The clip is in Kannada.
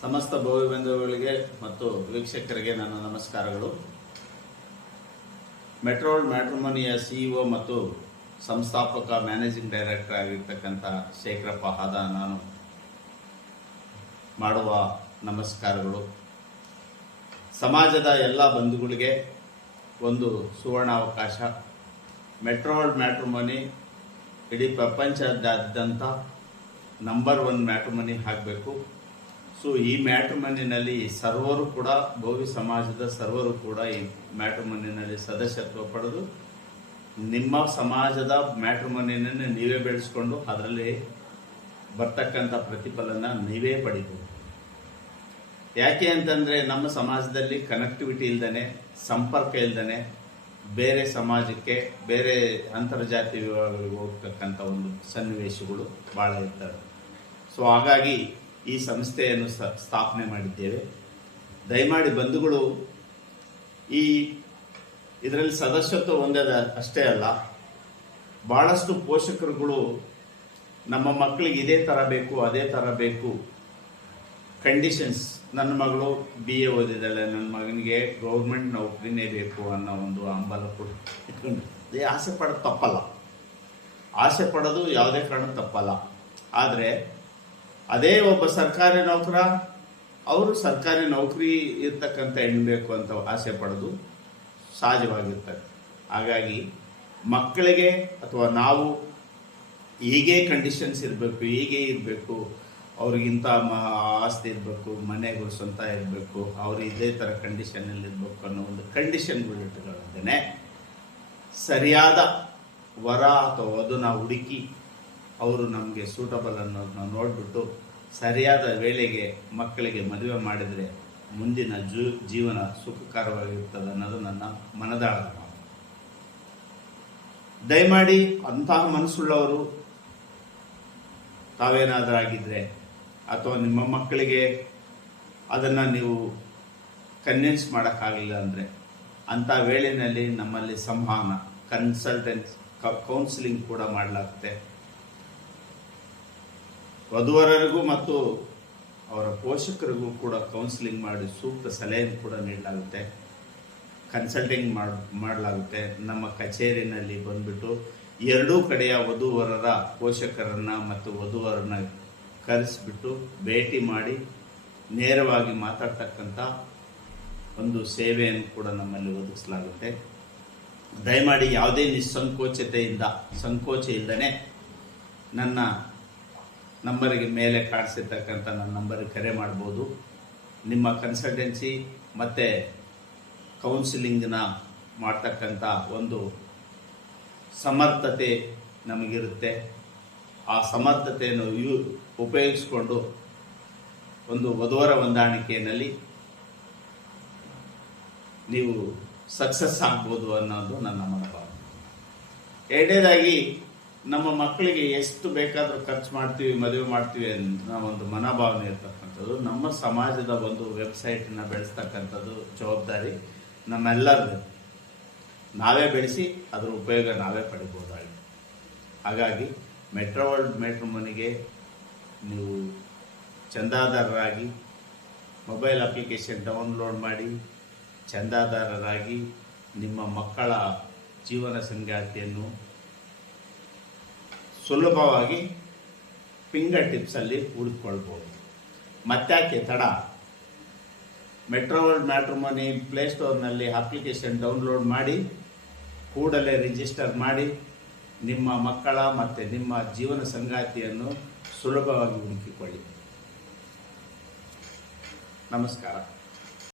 ಸಮಸ್ತ ಭವ್ಯಬಂಧುಗಳಿಗೆ ಮತ್ತು ವೀಕ್ಷಕರಿಗೆ ನನ್ನ ನಮಸ್ಕಾರಗಳು. ಮೆಟ್ರೋವರ್ಲ್ಡ್ ಮ್ಯಾಟ್ರಿಮೋನಿಯ ಸಿಇಒ ಮತ್ತು ಸಂಸ್ಥಾಪಕ ಮ್ಯಾನೇಜಿಂಗ್ ಡೈರೆಕ್ಟರ್ ಆಗಿರ್ತಕ್ಕಂಥ ಶೇಖರಪ್ಪ ಹಾದ ನಾನು ಮಾಡುವ ನಮಸ್ಕಾರಗಳು. ಸಮಾಜದ ಎಲ್ಲ ಬಂಧುಗಳಿಗೆ ಒಂದು ಸುವರ್ಣಾವಕಾಶ. ಮೆಟ್ರೋವರ್ಲ್ಡ್ ಮ್ಯಾಟ್ರಿಮೋನಿ ಇಡೀ ಪ್ರಪಂಚದಾದ್ಯಂತ ನಂಬರ್ 1 ಮ್ಯಾಟ್ರಿಮೋನಿ ಆಗಬೇಕು. ಸೊ ಈ ಮ್ಯಾಟ್ರಿಮೋನಿನಲ್ಲಿ ಸರ್ವರು ಕೂಡ ಭೋವಿ ಸಮಾಜದ ಸರ್ವರು ಕೂಡ ಈ ಮ್ಯಾಟ್ರಿಮೋನಿನಲ್ಲಿ ಸದಸ್ಯತ್ವ ಪಡೆದು ನಿಮ್ಮ ಸಮಾಜದ ಮ್ಯಾಟ್ರಿಮೋನಿಯನ್ನು ನೀವೇ ಬೆಳೆಸ್ಕೊಂಡು ಅದರಲ್ಲಿ ಬರ್ತಕ್ಕಂಥ ಪ್ರತಿಫಲನ ನೀವೇ ಪಡಿಬೋದು. ಯಾಕೆ ಅಂತಂದರೆ ನಮ್ಮ ಸಮಾಜದಲ್ಲಿ ಕನೆಕ್ಟಿವಿಟಿ ಇಲ್ದೇ, ಸಂಪರ್ಕ ಇಲ್ದೇ ಬೇರೆ ಸಮಾಜಕ್ಕೆ, ಬೇರೆ ಅಂತರ್ಜಾತಿ ವಿವಾಹಗಳಿಗೆ ಹೋಗ್ತಕ್ಕಂಥ ಒಂದು ಸನ್ನಿವೇಶಗಳು ಭಾಳ ಇರ್ತವೆ. ಸೊ ಹಾಗಾಗಿ ಈ ಸಂಸ್ಥೆಯನ್ನು ಸ್ಥಾಪನೆ ಮಾಡಿದ್ದೇವೆ. ದಯಮಾಡಿ ಬಂಧುಗಳು ಇದರಲ್ಲಿ ಸದಸ್ಯತ್ವ ಹೊಂದದ ಅಷ್ಟೇ ಅಲ್ಲ, ಭಾಳಷ್ಟು ಪೋಷಕರುಗಳು ನಮ್ಮ ಮಕ್ಕಳಿಗೆ ಇದೇ ಥರ ಬೇಕು, ಅದೇ ಥರ ಬೇಕು, ಕಂಡೀಷನ್ಸ್, ನನ್ನ ಮಗಳು BA ಓದಿದ್ದಾಳೆ, ನನ್ನ ಮಗನಿಗೆ ಗೌರ್ಮೆಂಟ್ ನೌಕರಿನೇ ಬೇಕು ಅನ್ನೋ ಒಂದು ಹಂಬಲ ಇಟ್ಕೊಂಡು ಆಸೆ ಪಡೋದು ತಪ್ಪಲ್ಲ. ಆಸೆ ಪಡೋದು ಯಾವುದೇ ಕಾರಣ ತಪ್ಪಲ್ಲ. ಆದರೆ ಅದೇ ಒಬ್ಬ ಸರ್ಕಾರಿ ನೌಕರ, ಅವರು ಸರ್ಕಾರಿ ನೌಕರಿ ಇರ್ತಕ್ಕಂಥ ಹೆಣ್ಣು ಬೇಕು ಅಂತ ಆಸೆ ಪಡೋದು ಸಹಜವಾಗಿರ್ತದೆ. ಹಾಗಾಗಿ ಮಕ್ಕಳಿಗೆ ಅಥವಾ ನಾವು ಹೀಗೆ ಕಂಡೀಷನ್ಸ್ ಇರಬೇಕು, ಹೀಗೆ ಇರಬೇಕು, ಅವ್ರಿಗಿಂತ ಆಸ್ತಿ ಇರಬೇಕು, ಮನೆಗಳು ಸ್ವಂತ ಇರಬೇಕು, ಅವರು ಇದೇ ಥರ ಕಂಡೀಷನಲ್ಲಿ ಇರಬೇಕು ಅನ್ನೋ ಒಂದು ಕಂಡೀಷನ್ಗಳಿಟ್ಟುಕೊಳ್ಳದೇ ಸರಿಯಾದ ವರ ಅಥವಾ ವಧುನ ಹುಡುಕಿ ಅವರು ನಮಗೆ ಸೂಟಬಲ್ ಅನ್ನೋದನ್ನ ನೋಡಿಬಿಟ್ಟು ಸರಿಯಾದ ವೇಳೆಗೆ ಮಕ್ಕಳಿಗೆ ಮದುವೆ ಮಾಡಿದರೆ ಮುಂದಿನ ಜೀವನ ಸುಖಕರವಾಗಿರ್ತದೆ ಅನ್ನೋದು ನನ್ನ ಮನದಾಳದ ಮಾತು. ದಯಮಾಡಿ ಅಂತಹ ಮನಸ್ಸುಳ್ಳವರು ತಾವೇನಾದರಾಗಿದ್ದರೆ ಅಥವಾ ನಿಮ್ಮ ಮಕ್ಕಳಿಗೆ ಅದನ್ನು ನೀವು ಕನ್ವಿನ್ಸ್ ಮಾಡೋಕ್ಕಾಗಲಿಲ್ಲ ಅಂದರೆ ಅಂಥ ವೇಳೆಯಲ್ಲಿ ನಮ್ಮಲ್ಲಿ ಸಂವಹನ, ಕನ್ಸಲ್ಟೆನ್ಸ್, ಕೌನ್ಸಿಲಿಂಗ್ ಕೂಡ ಮಾಡಲಾಗುತ್ತೆ. ವಧುವರರಿಗೂ ಮತ್ತು ಅವರ ಪೋಷಕರಿಗೂ ಕೂಡ ಕೌನ್ಸಿಲಿಂಗ್ ಮಾಡಿ ಸೂಕ್ತ ಸಲಹೆಯನ್ನು ಕೂಡ ನೀಡಲಾಗುತ್ತೆ. ಕನ್ಸಲ್ಟಿಂಗ್ ಮಾಡಲಾಗುತ್ತೆ. ನಮ್ಮ ಕಚೇರಿನಲ್ಲಿ ಬಂದುಬಿಟ್ಟು ಎರಡೂ ಕಡೆಯ ವಧುವರರ ಪೋಷಕರನ್ನು ಮತ್ತು ವಧುವರನ್ನ ಕರೆಸಿಬಿಟ್ಟು ಭೇಟಿ ಮಾಡಿ ನೇರವಾಗಿ ಮಾತಾಡ್ತಕ್ಕಂಥ ಒಂದು ಸೇವೆಯನ್ನು ಕೂಡ ನಮ್ಮಲ್ಲಿ ಒದಗಿಸಲಾಗುತ್ತೆ. ದಯಮಾಡಿ ಯಾವುದೇ ಸಂಕೋಚ ಇಲ್ಲದೇ ನನ್ನ ನಂಬರಿಗೆ ಮೇಲೆ ಕಾಣಿಸಿರ್ತಕ್ಕಂಥ ನನ್ನ ನಂಬರಿಗೆ ಕರೆ ಮಾಡ್ಬೋದು. ನಿಮ್ಮ ಕನ್ಸಲ್ಟೆನ್ಸಿ ಮತ್ತು ಕೌನ್ಸಿಲಿಂಗ್ನ ಮಾಡ್ತಕ್ಕಂಥ ಒಂದು ಸಮರ್ಥತೆ ನಮಗಿರುತ್ತೆ. ಆ ಸಮರ್ಥತೆಯನ್ನು ಉಪಯೋಗಿಸ್ಕೊಂಡು ಒಂದು ವಧುವರ ಹೊಂದಾಣಿಕೆಯಲ್ಲಿ ನೀವು ಸಕ್ಸಸ್ ಆಗ್ಬೋದು ಅನ್ನೋದು ನನ್ನ ಮನೋಭಾವನೆ. ಎರಡನೇದಾಗಿ, ನಮ್ಮ ಮಕ್ಕಳಿಗೆ ಎಷ್ಟು ಬೇಕಾದರೂ ಖರ್ಚು ಮಾಡ್ತೀವಿ, ಮದುವೆ ಮಾಡ್ತೀವಿ ಅನ್ನೋ ಒಂದು ಮನೋಭಾವನೆ ಇರ್ತಕ್ಕಂಥದ್ದು, ನಮ್ಮ ಸಮಾಜದ ಒಂದು ವೆಬ್ಸೈಟನ್ನು ಬೆಳೆಸ್ತಕ್ಕಂಥದ್ದು ಜವಾಬ್ದಾರಿ ನಮ್ಮೆಲ್ಲರದು. ನಾವೇ ಬೆಳೆಸಿ ಅದರ ಉಪಯೋಗ ನಾವೇ ಪಡಿಬೋದಾಗಿದೆ. ಹಾಗಾಗಿ ಮೆಟ್ರೋವರ್ಲ್ಡ್ ಮ್ಯಾಟ್ರಿಮೋನಿಗೆ ನೀವು ಚಂದಾದಾರರಾಗಿ ಮೊಬೈಲ್ ಅಪ್ಲಿಕೇಶನ್ ಡೌನ್ಲೋಡ್ ಮಾಡಿ ಚಂದಾದಾರರಾಗಿ ನಿಮ್ಮ ಮಕ್ಕಳ ಜೀವನ ಸಂಗಾತಿಯನ್ನು ಸುಲಭವಾಗಿ ಫಿಂಗರ್ ಟಿಪ್ಸಲ್ಲಿ ಹುಡುಕೊಳ್ಬೋದು. ಮತ್ತ್ಯಾಕೆ ತಡ? ಮೆಟ್ರೋವರ್ಲ್ಡ್ ಮ್ಯಾಟ್ರಿಮೋನಿ ಪ್ಲೇಸ್ಟೋರ್ನಲ್ಲಿ ಅಪ್ಲಿಕೇಶನ್ ಡೌನ್ಲೋಡ್ ಮಾಡಿ ಕೂಡಲೇ ರಿಜಿಸ್ಟರ್ ಮಾಡಿ ನಿಮ್ಮ ಮಕ್ಕಳ ಮತ್ತು ನಿಮ್ಮ ಜೀವನ ಸಂಗಾತಿಯನ್ನು ಸುಲಭವಾಗಿ ಹುಡುಕಿಕೊಳ್ಳಿ. ನಮಸ್ಕಾರ.